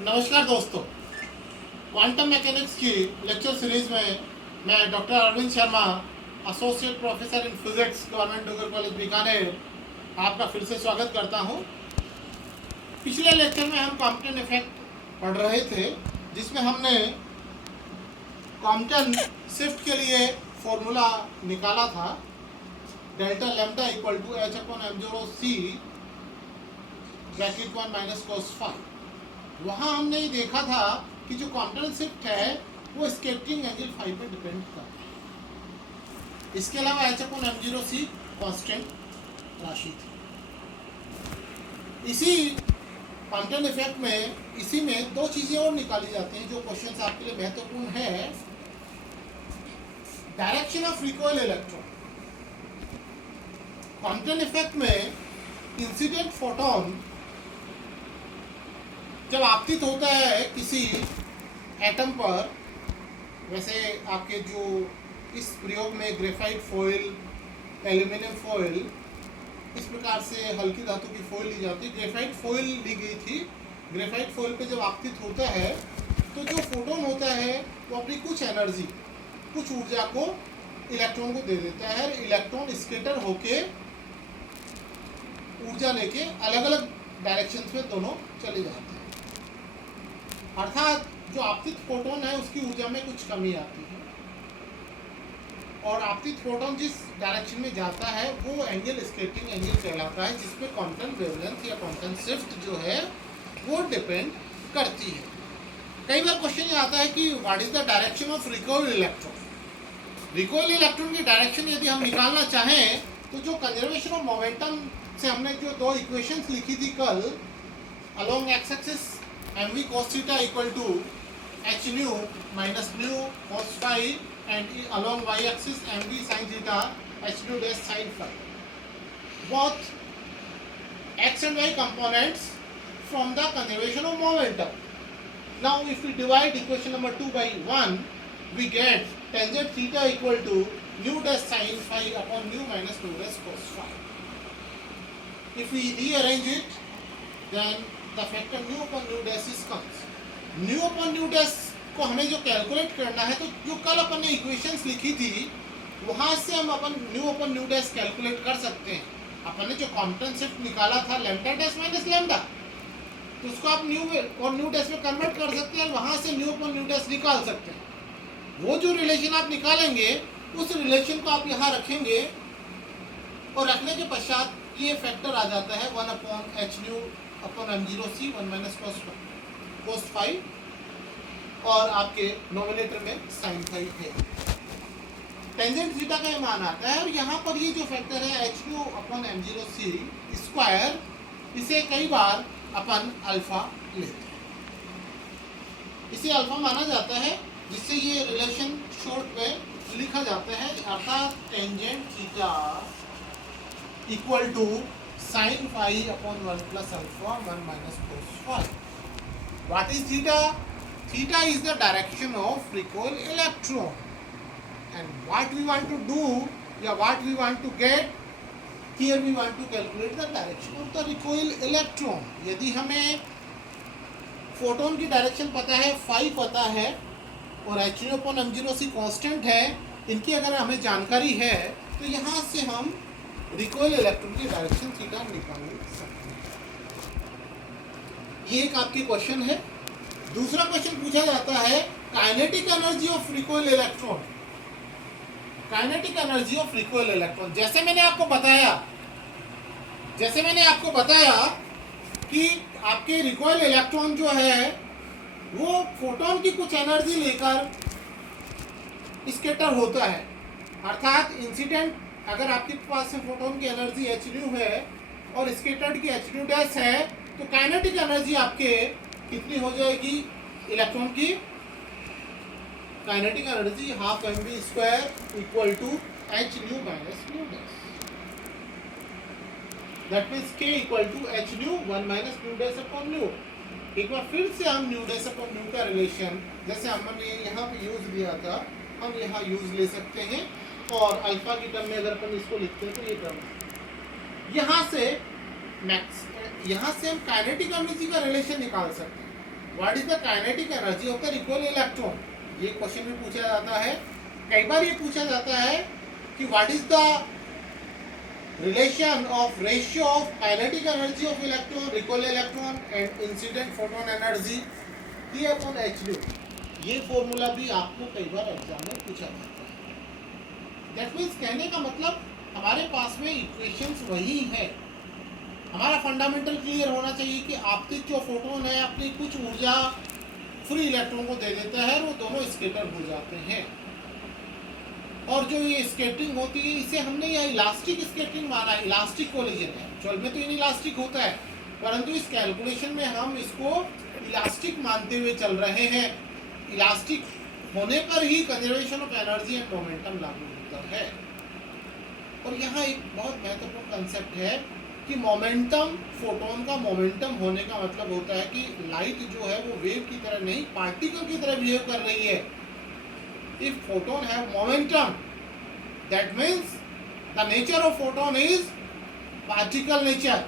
नमस्कार दोस्तों, quantum mechanics की लेक्चर सीरीज में मैं doctor Arvind Sharma, associate professor in physics, government Dungar college Bikaner, आपका फिर से स्वागत करता हूं। पिछले लेक्चर में हम कॉम्पटन इफेक्ट पढ़ रहे थे, जिसमें हमने कॉम्पटन शिफ्ट के लिए फॉर्मूला निकाला था, delta lambda equal to h upon m0 c bracket 1 minus cos phi। वहाँ हमने ये देखा था कि जो कॉम्पटन शिफ्ट है वो स्केटरिंग एंगल फाई पर डिपेंड करता है। इसके अलावा H upon m0 c constant राशि थी। इसी कॉम्पटन इफेक्ट में इसी में दो चीजें और निकाली जाती हैं जो क्वेश्चन आपके लिए महत्वपूर्ण है। Direction of recoil electron. Compton effect में इंसिडेंट फोटोन जब आपतित होता है किसी एटम पर, वैसे आपके जो इस प्रयोग में ग्रेफाइट फॉइल, एल्यूमिनियम फॉइल, इस प्रकार से हल्की धातु की फॉइल ली जाती है। ग्रेफाइट फॉइल ली गई थी। ग्रेफाइट फॉइल पे जब आपतित होता है तो जो फोटोन होता है वो अपनी कुछ एनर्जी, कुछ ऊर्जा को इलेक्ट्रॉन को दे देता है। इलेक्ट्रॉन स्कैटर होके ऊर्जा लेके अलग अलग डायरेक्शन में दोनों चले जाते हैं। अर्थात जो आपतित फोटोन है उसकी ऊर्जा में कुछ कमी आती है, और आपतित फोटोन जिस डायरेक्शन में जाता है वो एंगल स्केटरिंग एंगल कहलाता है, जिसमें क्वांटम वेवलेंथ या क्वांटम शिफ्ट जो है वो डिपेंड करती है। कई बार क्वेश्चन ये आता है कि what is the direction of recoil electron. Recoil electron की डायरेक्शन यदि हम निकालना चाहें तो जो कंजर्वेशन ऑफ मोमेंटम से हमने जो दो इक्वेशंस लिखी थी कल, along x axis mv cos theta equal to h nu minus nu cos phi, and along y axis mv sin theta h nu dash sin phi. Both x and y components from the conservation of momentum. Now if we divide equation number 2 by 1, we get tangent theta equal to nu dash sin phi upon nu minus nu dash cos phi. If we rearrange it, then the factor nu upon nu dash is comes. Nu upon nu dash को हमें जो calculate करना है, तो जो कल अपन ने equations लिखी थी वहां से हम अपन न्यू अपन न्यू डैश कैलकुलेट कर सकते हैं। अपन ने जो कॉम्पटन शिफ्ट निकाला था लैम्डा डैश माइनस लैम्डा, तो उसको आप न्यू और न्यू डैश में कन्वर्ट कर सकते हैं, वहां से न्यू अपन न्यू डैश निकाल सकते हैं। वो जो रिलेशन आप निकालेंगे उस रिलेशन को आप यहाँ रखेंगे, और रखने के पश्चात ये फैक्टर आ जाता है 1 upon H new upon m0 c 1 minus cos phi, और आपके नोमिनेटर में sin phi है। टेंजेंट थीटा का ये मान आता है, और यहाँ पर ये जो फैक्टर है h new upon m0 c square, इसे कई बार अपन अल्फा लेते हैं। इसे अल्फा माना जाता है, जिससे ये रिलेशन शॉर्ट में लिखा जाता है, अर्थात tangent theta equal to sin phi upon 1 plus alpha 1 minus cos phi. What is theta? Theta is the direction of recoil electron. And what we want to do, what we want to get, here we want to calculate the direction of the recoil electron. यदि हमें photon की direction पता है, phi पता है, और h nu upon m0 c constant है, इनकी अगर हमें जानकारी है तो यहाँ से हम रिकॉइल इलेक्ट्रॉन की डायरेक्शन थीटा निकाल सकते हैं। ये एक आपकी क्वेश्चन है। दूसरा क्वेश्चन पूछा जाता है kinetic energy of recoil electron. Kinetic energy of recoil electron, जैसे मैंने आपको बताया कि आपके रिकॉइल इलेक्ट्रॉन जो है वो फोटोन की कुछ एनर्जी लेकर स्कैटर होता है। अर्थात इंसिडेंट, अगर आपके पास से फोटोन की एनर्जी एच न्यू है और स्कैटर्ड की एच न्यू डैश है, तो काइनेटिक एनर्जी आपके कितनी हो जाएगी इलेक्ट्रॉन की? Kinetic energy half mv square equal to h nu minus nu dash. That means k equal to h nu 1 minus nu dash upon nu. एक बार फिर से हम न्यू डैश अपॉन न्यू का रिलेशन जैसे हमने यहाँ पे यूज लिया था, हम यहाँ यूज ले सकते हैं, और अल्फा की टर्म में अगर अपन इसको लिखते हैं तो ये टर्म यहाँ से हम काइनेटिक एनर्जी का रिलेशन निकाल सकते हैं। What is the kinetic energy of the recoil electron, ये क्वेश्चन भी पूछा जाता है। कई बार ये पूछा जाता है कि what is the relation of ratio of kinetic energy of electron, recoil electron and incident photon energy E upon h new. ये फॉर्मूला भी आपको कई बार एग्जाम में पूछा जाता है। दैट मीन्स कहने का मतलब हमारे पास में इक्वेशंस वही है। हमारा फंडामेंटल क्लियर होना चाहिए कि आपतित जो फोटोन है अपनी कुछ ऊर्जा फ्री इलेक्ट्रॉन को दे देता है, वो दोनों स्केटर हो जाते हैं। और जो ये स्केटरिंग होती है इसे हमने यह इलास्टिक स्केटरिंग माना, इलास्टिक कोलिजन है। एक्चुअल में तो इनइलास्टिक होता है, परंतु इस कैलकुलेशन में हम इसको इलास्टिक मानते हुए चल रहे हैं। इलास्टिक होने पर ही conservation of energy and momentum लागू होता है। और यहाँ एक बहुत महत्वपूर्ण कंसेप्ट है कि मोमेंटम, फोटोन का मोमेंटम होने का मतलब होता है कि लाइट जो है वो वेव की तरह नहीं, पार्टिकल की तरह बिहेव कर रही है। If photon have momentum, that means the nature of photon is particle nature,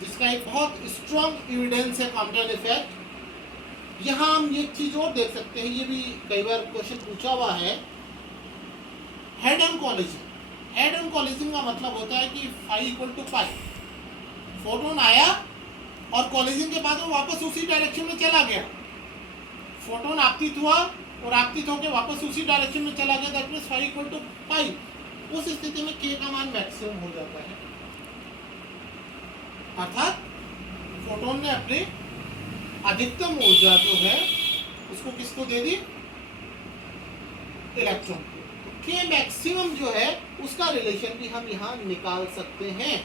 जिसका एक बहुत स्ट्रॉन्ग एविडेंस है कॉम्पटेंट इफेक्ट। यहाँ हम एक चीज और देख सकते हैं, ये भी कई बार क्वेश्चन पूछा हुआ है, head on collision. Head on collision का मतलब होता है कि phi equal to pi, photon आया और कॉलिजन के बाद वो वापस उसी डायरेक्शन में चला गया। फोटोन आपतित हुआ और आपतित होकर वापस उसी डायरेक्शन में चला गया, that means phi equal to pi. उस स्थिति में के का मान मैक्सिमम हो जाता है, अर्थात फोटोन ने अपनी अधिकतम ऊर्जा जो है उसको किसको दे दी, इलेक्ट्रॉन को। तो के मैक्सिमम जो है उसका रिलेशन भी हम यहाँ निकाल सकते हैं।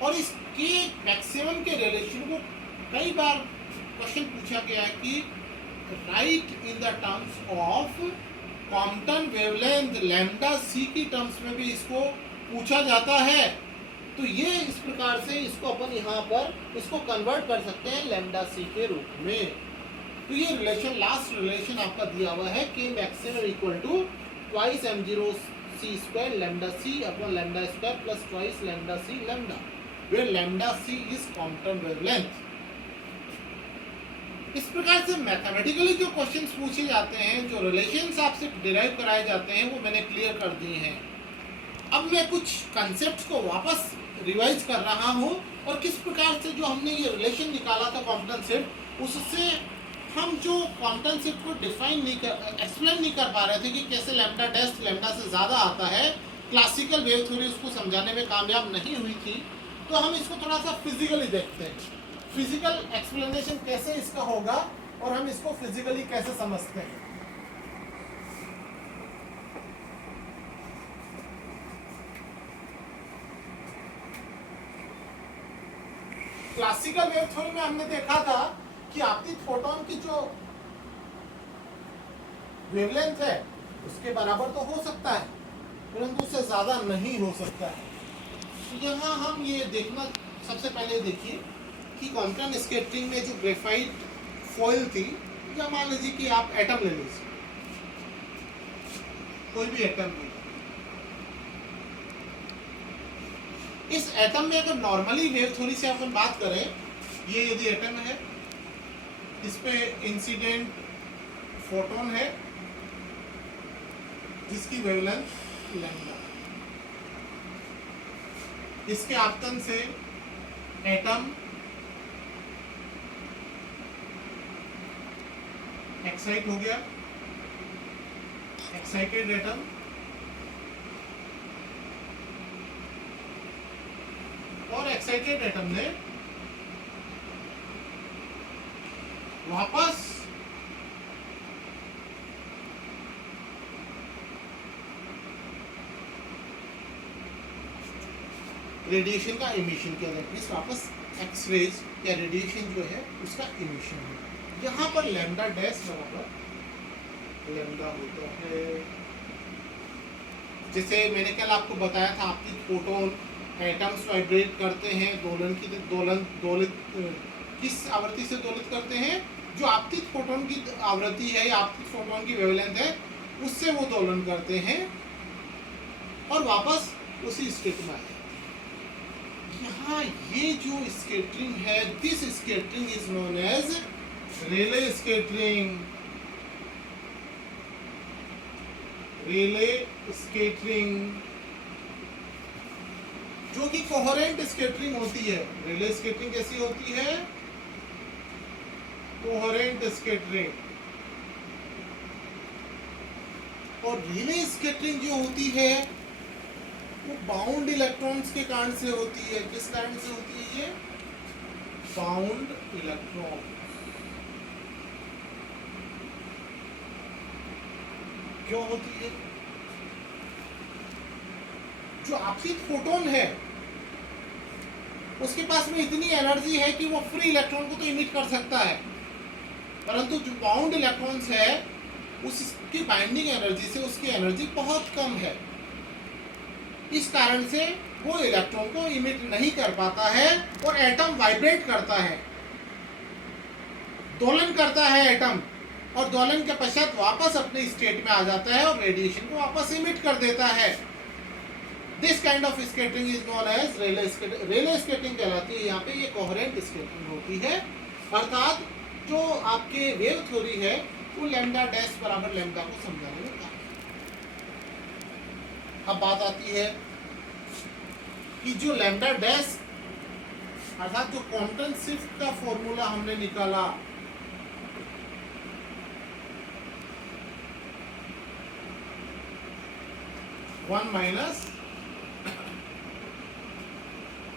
और इस के मैक्सिमम के रिलेशन को कई बार क्वेश्चन पूछा गया है कि write in the terms of Compton wavelength lambda C की टर्म्स में भी इसको पूछा जाता है। तो ये इस प्रकार से इसको अपन यहाँ पर इसको कन्वर्ट कर सकते हैं लैम्डा सी के रूप में। तो ये रिलेशन, लास्ट रिलेशन आपका दिया हुआ है कि maximum equal to twice m0 c square lambda c upon lambda square plus twice lambda c lambda, where lambda c is Compton wavelength. इस प्रकार से मैथमेटिकली जो क्वेश्चंस पूछे जाते हैं, जो रिलेशंस आपसे डिराइव कराए जाते हैं, वो मैंने क्लियर कर दिए हैं। अब मैं कुछ कंसेप्ट्स को वापस रिवाइज कर रहा हूँ और किस प्रकार से जो हमने ये रिलेशन निकाला था कॉम्पटन शिफ्ट, उससे हम जो कॉम्पटन शिफ्ट को डिफाइन नहीं कर, एक्सप्लेन नहीं कर पा रहे थे कि कैसे लैम्डा डैश लैम्डा से ज़्यादा आता है, क्लासिकल वेव थ्योरी उसको समझाने में कामयाब नहीं हुई थी। तो हम इसको थोड़ा सा फिजिकली देखते हैं, फिजिकल एक्सप्लेनेशन कैसे इसका होगा और हम इसको फिजिकली कैसे समझते हैं। क्लासिकल वेव थ्योरी में हमने देखा था कि आपतित फोटोन की जो वेवलेंथ है उसके बराबर तो हो सकता है, परंतु उससे ज्यादा नहीं हो सकता है। तो यहाँ हम ये देखना, सबसे पहले देखिए कि कॉम्पटन स्केटरिंग में जो ग्रेफाइट फॉइल थी, या मान लीजिए कि आप एटम ले लीजिए, कोई भी एटम ले, इस एटम में अगर नॉर्मली वेव थ्योरी से अपन बात करें, ये यदि एटम है, इस पे इंसिडेंट फोटोन है जिसकी वेवलेंथ लैम्डा, इसके आपतन से एटम एक्साइट हो गया, एक्साइटेड एटम और एक्साइटेड एटम ने वापस रेडिएशन का इमिशन किया जाता है, वापस एक्सरेज या रेडिएशन जो है उसका इमिशन है। यहाँ पर लैम्डा डैश बराबर लैम्डा होता है। जैसे मैंने कल आपको बताया था, आपकी फोटोन एटम्स वाइब्रेट करते हैं, दोलित किस आवृत्ति से दोलित करते हैं, जो आपतित फोटोन की आवृत्ति है या आपतित फोटोन की वेवलेंथ है उससे वो दोलन करते हैं और वापस उसी स्टेट में आते हैं। यहाँ ये जो स्कैटरिंग है, this scattering is known as Rayleigh scattering, Rayleigh scattering जो कि कोहेरेंट स्कैटरिंग होती है। रिले स्कैटरिंग कैसी होती है? Coherent scattering. और रिले स्कैटरिंग जो होती है वो बाउंड इलेक्ट्रॉन्स के कारण से होती है। किस कारण से होती है ये? Bound electron. क्यों होती है? जो आपतित फोटोन है उसके पास में इतनी एनर्जी है कि वो फ्री इलेक्ट्रॉन को तो इमिट कर सकता है, परंतु जो बाउंड इलेक्ट्रॉन्स है उसकी बाइंडिंग एनर्जी से उसकी एनर्जी बहुत कम है। इस कारण से वो इलेक्ट्रॉन को इमिट नहीं कर पाता है और एटम वाइब्रेट करता है, दोलन करता है एटम, और दोलन के पश्चात वापस अपने स्टेट में आ जाता है और रेडिएशन को वापस इमिट कर देता है। This kind of scattering is known as Rayleigh scattering. Rayleigh scattering कहलाती है यहाँ पे। ये कोहेरेंट स्कैटरिंग होती है, अर्थात जो आपके वेव थ्योरी है वो लैम्डा डैश बराबर लैम्डा को समझाने में काम। अब बात आती है कि जो लैम्डा डैश अर्थात जो क्वांटम शिफ्ट का फॉर्मूला हमने निकाला, वन माइनस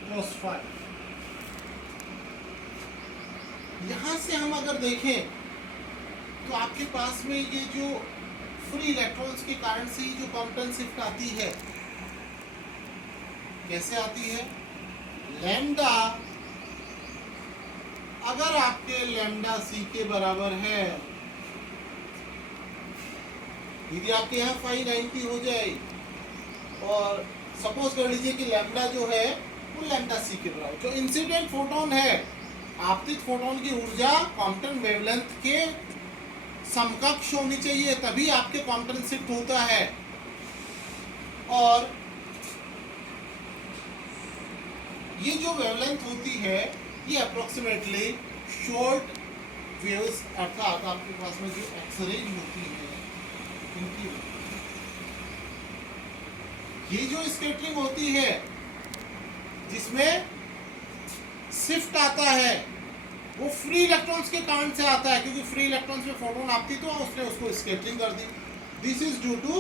cos फाई, यहां से हम अगर देखें तो आपके पास में ये जो फ्री इलेक्ट्रॉन्स के कारण से जो क्वांटम शिफ्ट आती है, कैसे आती है? लैम्डा अगर आपके लैम्डा सी के बराबर है, यदि आपके यहाँ फाई 90 हो जाए और सपोज कर लीजिए कि लैम्डा जो है वो लैम्डा सी के बराबर, जो इंसिडेंट फोटोन है, आपतित फोटोन की ऊर्जा क्वांटम वेवलेंथ के समकक्ष होनी चाहिए, तभी आपके क्वांटम शिफ्ट होता है। और ये जो वेवलेंथ होती है ये अप्रोक्सीमेटली शॉर्ट वेव्स, अर्थात आपके पास में जो एक्सरेज होती है इनकी, ये जो स्कैटरिंग होती है जिसमें शिफ्ट आता है वो फ्री इलेक्ट्रॉन्स के कारण से आता है, क्योंकि फ्री इलेक्ट्रॉन्स में फोटोन आपती तो उसने उसको स्कैटरिंग कर दी। This is due to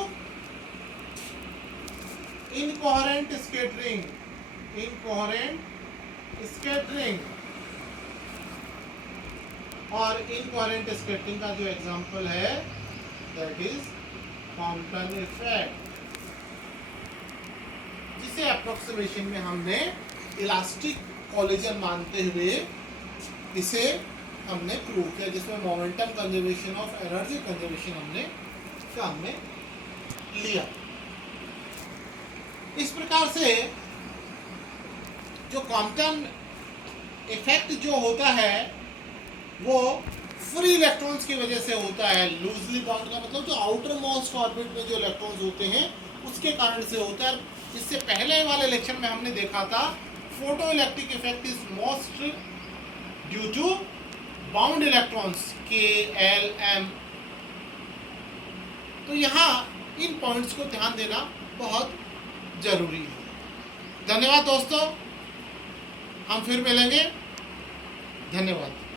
incoherent scattering. Incoherent scattering और इनकोहेरेंट स्कैटरिंग का जो एग्जांपल है दैट इज क्वांटम इफेक्ट, जिसे अप्रोक्सीमेशन में हमने इलास्टिक कोलिजन मानते हुए इसे हमने प्रूव किया, जिसमें momentum conservation of energy conservation हमने लिया। इस प्रकार से जो क्वांटम इफेक्ट जो होता है वो फ्री इलेक्ट्रॉन्स की वजह से होता है। लूजली बाउंड का मतलब जो आउटर मोस्ट ऑर्बिट में जो इलेक्ट्रॉन्स होते हैं उसके कारण से होता है। इससे पहले वाले लेक्चर में हमने देखा था photo electric effect is most due to bound electrons KLM। तो यहाँ इन पॉइंट्स को ध्यान देना बहुत जरूरी है। धन्यवाद दोस्तों, हम फिर मिलेंगे। धन्यवाद।